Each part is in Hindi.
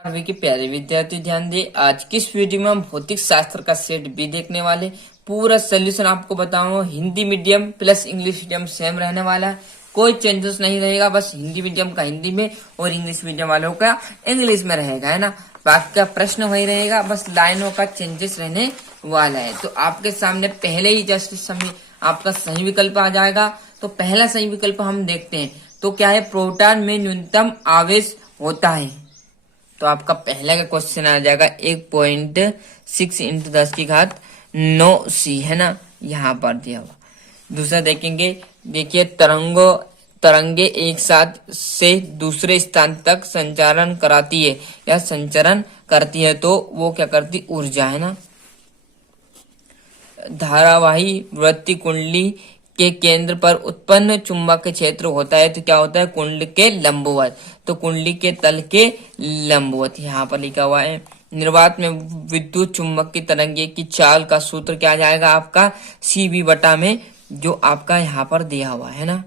बारहवीं के प्यारे विद्यार्थी ध्यान दे। आज की इस वीडियो में हम भौतिक शास्त्र का सेट बी देखने वाले। पूरा सोल्यूशन आपको बताऊंगा। Hindi medium plus English medium same रहने वाला है, कोई चेंजेस नहीं रहेगा। बस हिंदी मीडियम का हिंदी में और इंग्लिश मीडियम वालों का इंग्लिश में रहेगा, है ना। बाकी का प्रश्न वही रहेगा, बस लाइनों का चेंजेस रहने वाला है। तो आपके सामने पहले ही जस्ट समय आपका सही विकल्प आ जाएगा। तो पहला सही विकल्प हम देखते हैं। तो क्या है, प्रोटॉन में न्यूनतम आवेश होता है। तो आपका पहला का क्वेश्चन आ जाएगा 1.6 इंटू 10⁻⁹ है ना, यहाँ पर दिया हुआ। दूसरा देखेंगे, देखिए तरंगे एक साथ से दूसरे स्थान तक संचारण कराती है या संचरण करती है, तो वो क्या करती, ऊर्जा, है ना। धारावाही वृत्ति कुंडली के केंद्र पर उत्पन्न चुंबकीय क्षेत्र होता है, तो क्या होता है, कुंडली के लंबवत। तो कुंडली के तल के लंबवत यहाँ पर लिखा हुआ है। निर्वात में विद्युत चुंबकीय तरंगे की चाल का सूत्र क्या आ जाएगा आपका, CV बटा में, जो आपका यहाँ पर दिया हुआ है ना।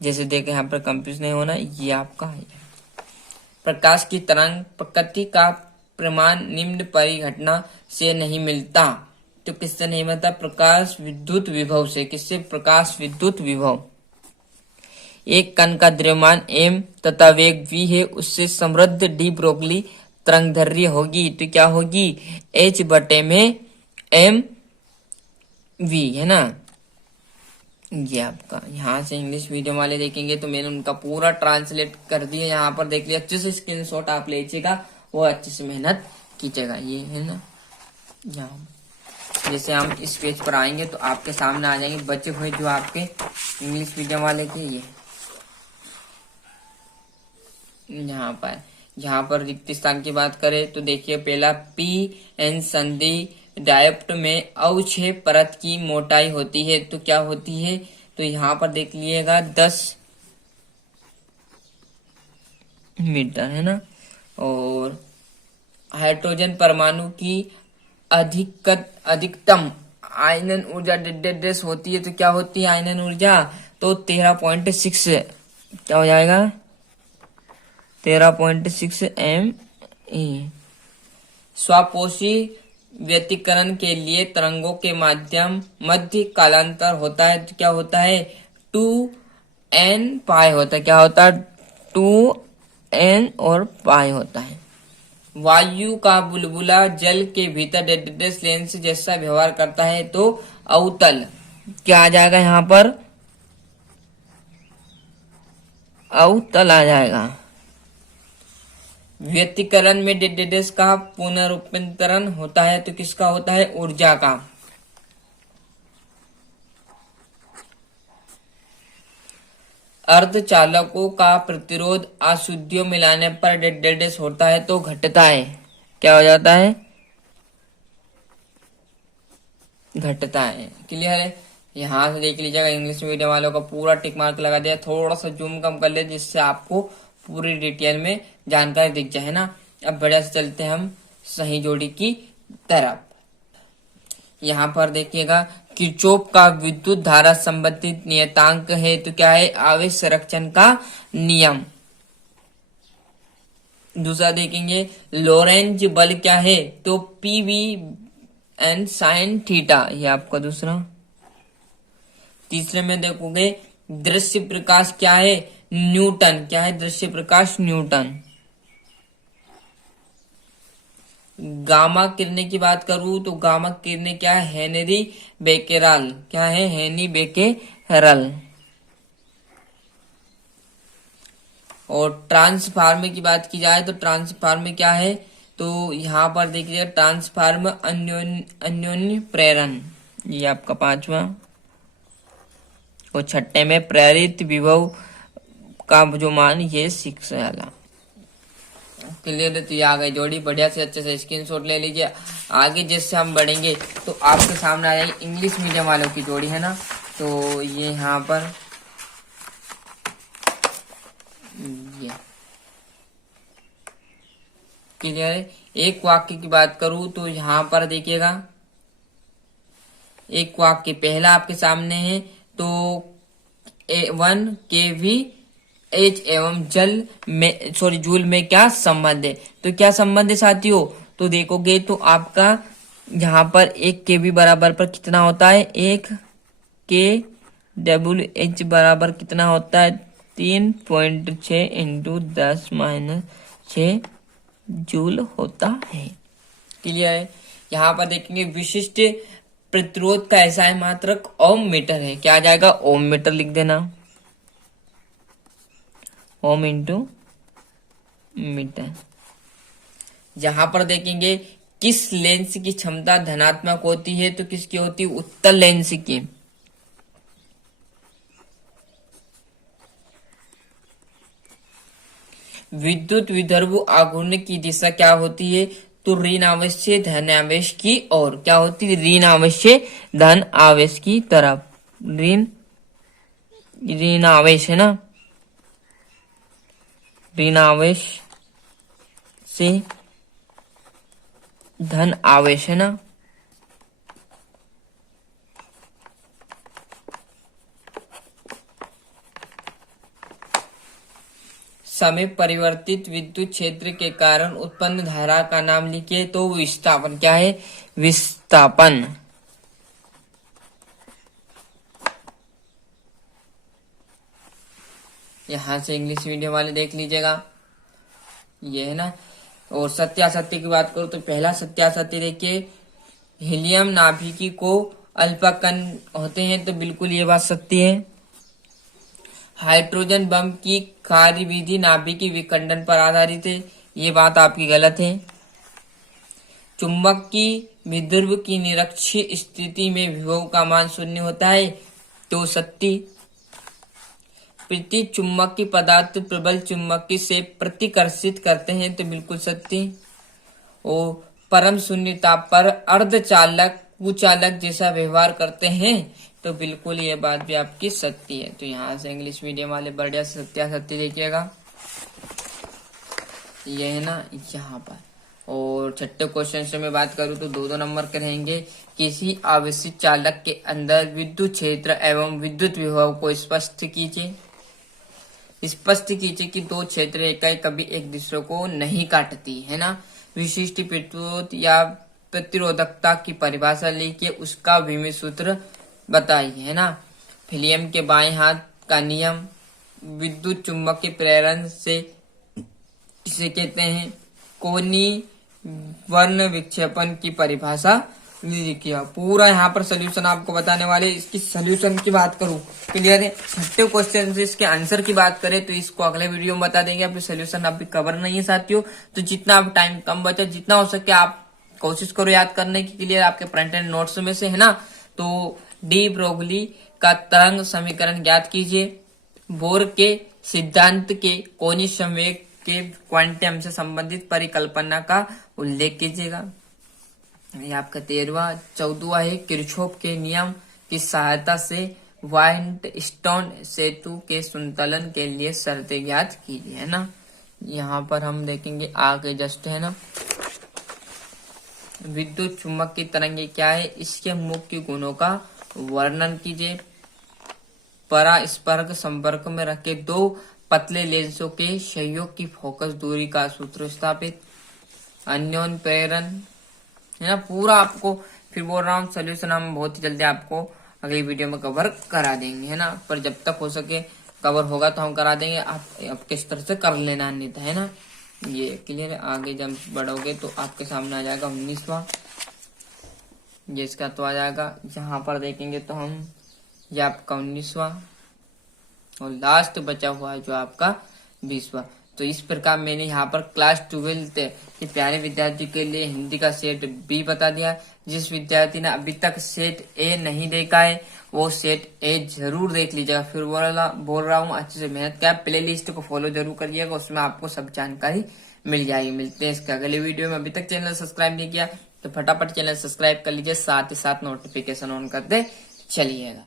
जैसे देखें यहाँ पर कंफ्यूज नहीं होना, ये आपका है। प्रकाश की तरंग प्रकृति का प्रमाण निम्न परिघटना से नहीं मिलता। तो किससे नहीं मिलता, प्रकाश विद्युत विभव से। किससे, प्रकाश विद्युत विभव। एक कण का द्रव्यमान m तथा वेग v है, उससे समृद्ध डी ब्रोगली तरंगदैर्घ्य होगी। तो क्या होगी, h बटे में m v, है ना। ये आपका यहाँ से इंग्लिश मीडियम वाले देखेंगे तो मैंने उनका पूरा ट्रांसलेट कर दिया। यहाँ पर देख लिया, अच्छे से स्क्रीनशॉट आप लीजिएगा, वो अच्छे से मेहनत कीजिएगा। ये है ना, यहाँ जैसे हम इस पेज पर आएंगे तो आपके सामने आ जाएंगे बचे हुए जो आपके इंग्लिश मीडियम वाले के। ये यहाँ पर रिक्त स्थान की बात करें तो देखिए, पहला PN संधि डायोप्ट में अवक्षय परत की मोटाई होती है। तो क्या होती है, तो यहाँ पर देख लीजिएगा 10 मीटर, है ना। और हाइड्रोजन परमाणु की अधिकतम आयनन ऊर्जा डेस होती है। तो क्या होती है आयनन ऊर्जा, तो 13.6 क्या हो जाएगा, 13.6 ME। स्वापोषी व्यतिकरण के लिए तरंगों के मध्य कालांतर होता है। तो क्या होता है, 2n पाई होता है। क्या होता है, 2n और पाई होता है। वायु का बुलबुला जल के भीतर लेंस जैसा व्यवहार करता है, तो अवतल क्या आ जाएगा, यहाँ पर अवतल आ जाएगा। व्यतिकरण में डेडेस का पुनरुत्पादन होता है, तो किसका होता है, ऊर्जा का। अर्धचालकों का प्रतिरोध अशुद्धियों मिलाने पर डेडेस होता है, तो घटता है। क्या हो जाता है, घटता है। क्लियर है। यहाँ से देख लीजिएगा, इंग्लिश मीडियम वालों का पूरा टिक मार्क लगा दिया। थोड़ा सा जूम कम कर ले जिससे आपको पूरी डिटेल में जानकारी दिख जाए ना। अब बढ़िया से चलते हैं हम सही जोड़ी की तरफ। यहाँ पर देखिएगा, किरचॉफ का विद्युत धारा संबंधित नियतांक है। तो क्या है, आवेश संरक्षण का नियम। दूसरा देखेंगे, लोरेंज बल क्या है, तो PV sin थीटा, ये आपका दूसरा। तीसरे में देखोगे, दृश्य प्रकाश क्या है, न्यूटन। क्या है, दृश्य प्रकाश न्यूटन। गामा किरणें की बात करूं तो गामा किरणें क्या है, हेनरी बेकेरल। क्या है, हेनरी बेकेरल। और ट्रांसफार्मर की बात की जाए तो ट्रांसफार्मर क्या है, तो यहाँ पर देखिए, ट्रांसफार्मर अन्योन्य प्रेरण, ये आपका पांचवा। और छठे में प्रेरित विभव का जो मान, ये 6 वाला। क्लियर है। तो ये आ गई जोड़ी, बढ़िया से अच्छे से स्क्रीनशॉट ले लीजिए। आगे जैसे हम बढ़ेंगे तो आपके सामने आ जाएगी इंग्लिश मीडियम वालों की जोड़ी, है ना। तो ये यहाँ पर ये क्लियर है। एक वाक्य की बात करूं तो यहाँ पर देखिएगा, एक वाक्य पहला आपके सामने है, तो 1 kV एच एवं जल में जूल में क्या संबंध है। तो क्या संबंध है साथियों, तो देखोगे तो आपका यहाँ पर एक के बी बराबर पर कितना होता है, एक के डब्ल्यू एच बराबर कितना होता है 3.6 इंटू 10⁻6 जूल होता है। क्लियर है। यहाँ पर देखेंगे विशिष्ट प्रतिरोध का ऐसा है मात्रक ओम मीटर है। क्या आ जाएगा, ओम मीटर लिख देना, ओम इंटू मीटर। जहां पर देखेंगे किस लेंस की क्षमता धनात्मक होती है, तो किसकी होती है, उत्तल लेंस की। विद्युत विदर्भ आघूर्ण की दिशा क्या होती है, तो ऋण आवेश से धन आवेश की ओर क्या होती है, ऋण आवेश से धन आवेश की तरफ। ऋण आवेश है ना, ऋण आवेश से धन आवेश है ना। समय परिवर्तित विद्युत क्षेत्र के कारण उत्पन्न धारा का नाम लिखिए, तो विस्थापन। क्या है, विस्थापन। यहां से इंग्लिश मीडियम वाले देख लीजिएगा, ये है ना। और सत्यासत्य की बात करूं तो पहला सत्यासत्य देखिए, हीलियम नाभिकी को अल्फा कण होते हैं, तो बिल्कुल ये बात सत्य है। हाइड्रोजन बम की कार्यविधि नाभिकीय विखंडन पर आधारित है, ये बात आपकी गलत है। चुंबक की विद्युत की निरक्षीय स्थिति में विभव का मान शून्य होता है, तो सत्य। प्रति चुंबकीय पदार्थ प्रबल चुंबकीय से प्रतिकर्षित करते हैं, तो बिल्कुल सत्य। और परम शून्य ताप पर अर्धचालक कुचालक जैसा व्यवहार करते हैं, तो बिल्कुल ये बात भी आपकी सत्य है। तो यहाँ से इंग्लिश मीडियम वाले बढ़िया सत्यासत्य देखिएगा, ये है ना यहाँ पर। और छठे क्वेश्चन से मैं बात करूँ तो 2-2 नंबर के रहेंगे। किसी आवेशित चालक के अंदर विद्युत क्षेत्र एवं विद्युत विभव को स्पष्ट कीजिए। स्पष्ट कीजिए कि दो क्षेत्र इकाई कभी एक दूसरे को नहीं काटती, है ना। विशिष्ट प्रतिरोध या प्रतिरोधकता की परिभाषा लिखिए, उसका विमित सूत्र बताइए, है ना। हीलियम के बाएं हाथ का नियम, विद्युत चुंबकीय प्रेरण से इसे कहते हैं। कोणीय वर्ण विक्षेपण की परिभाषा लिखिए। पूरा यहाँ पर सोल्यूशन आपको बताने वाले। इसकी सोल्यूशन की बात करूं, क्लियर है। छठे क्वेश्चन से इसके आंसर की बात करें तो इसको अगले वीडियो में बता देंगे। अभी सोल्यूशन अभी कवर नहीं है साथियों, तो जितना आप टाइम कम बचा, जितना हो सके आप कोशिश करो याद करने की। क्लियर, आपके प्रिंट एंड नोट्स में से, है ना। तो डी ब्रोगली का तरंग समीकरण ज्ञात कीजिए। बोर के सिद्धांत के कोणीय संवेग के क्वांटम से संबंधित परिकल्पना का उल्लेख कीजिएगा। ये आपका 13वां। 14वां है किरचॉफ के नियम की सहायता से वाइटस्टोन सेतु के संतुलन के लिए शर्तें ज्ञात कीजिए, है ना। यहाँ पर हम देखेंगे आगे जस्ट, है ना। विद्युत चुम्बक की तरंगे क्या है, इसके मुख्य गुणों का वर्णन कीजिए। परास्पर्श संपर्क में रखे दो पतले लेंसों के सहयोग की फोकस दूरी का सूत्र स्थापित। अन्योन प्रेरण, है ना। पूरा आपको फिर बोल रहा हूँ सोल्यूशन हम बहुत ही जल्दी आपको अगली वीडियो में कवर करा देंगे, है ना। पर जब तक हो सके कवर होगा तो हम करा देंगे, आप किस तरह से कर लेना नहीं था, है ना। ये क्लियर है। आगे जब बढ़ोगे तो आपके सामने आ जाएगा 19वां, ये इसका तो आ जाएगा। यहाँ पर देखेंगे तो हम ये आपका 19वां और लास्ट बचा हुआ है जो आपका 20वां। तो इस प्रकार मैंने यहाँ पर क्लास 12 के प्यारे विद्यार्थी के लिए हिंदी का सेट बी बता दिया। जिस विद्यार्थी ने अभी तक सेट ए नहीं देखा है वो सेट ए जरूर देख लीजिएगा। फिर बोल रहा हूँ अच्छे से मेहनत कर, प्ले लिस्ट को फॉलो जरूर करिएगा, उसमें आपको सब जानकारी मिल जाएगी। मिलते हैं इसके अगले वीडियो में। अभी तक चैनल सब्सक्राइब नहीं किया तो फटाफट चैनल सब्सक्राइब कर लीजिए, साथ ही साथ नोटिफिकेशन ऑन कर दे चलिएगा।